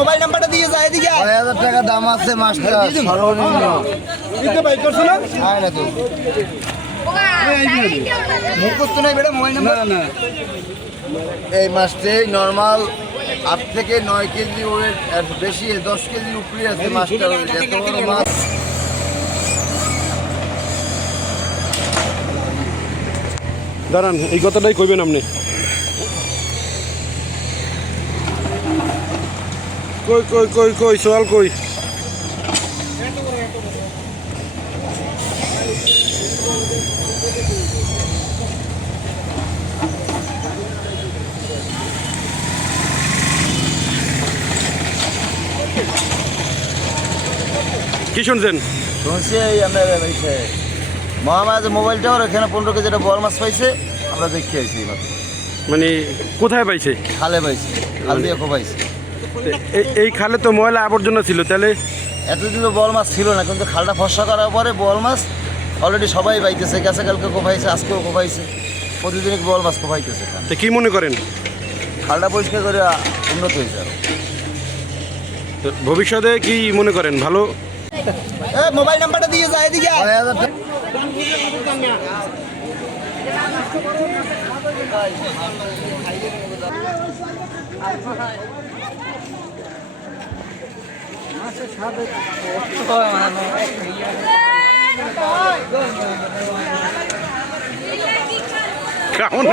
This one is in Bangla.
মোবাইল নাম্বারটা দিয়ে যায় এদিকে 6000 টাকা দাম আছে মাছটা সর্বনিম্ন দিতে ভাই করছ না আয় না তো মুখস্থ নাই বেটা মোবাইল নাম্বার না এই মাছটি নরমাল 8 থেকে 9 কেজি ওয়েট আর বেশি 10 কেজির উপরে আছে মাছটা এত বড় মাছ দাঁড়ান এই কথাটাই কইবেন আপনি কই কই কই কই সোয়াল কই কি শুনছেন শুনছি আমরা মহামাজ মোবাইলটাও এখানে 15 কেজি একটা বড় মাছ পাইছে আমরা দেখি আইছি মানে কোথায় পাইছে খালে পাইছি খাল দিয়ে পাইছি এই খালে তো ময়লা আবর্জনা ছিল তাহলে এতদিন তো বল মাছ ছিল না কিন্তু খালটা ফর্সা করার পরে বল মাছ অলরেডি সবাই পাইতেছে গেছে কালকে কোপাইছে আজকেও কোপাইছে প্রতিদিন বল মাছ কোপাইতেছে তো কি মনে করেন খালটা পরিষ্কার করে উন্নত হয়েছে আরো তো ভবিষ্যতে কি মনে করেন ভালো মোবাইল নাম্বারটা দিয়ে যায় এদিকে 6000 টাকা কেমন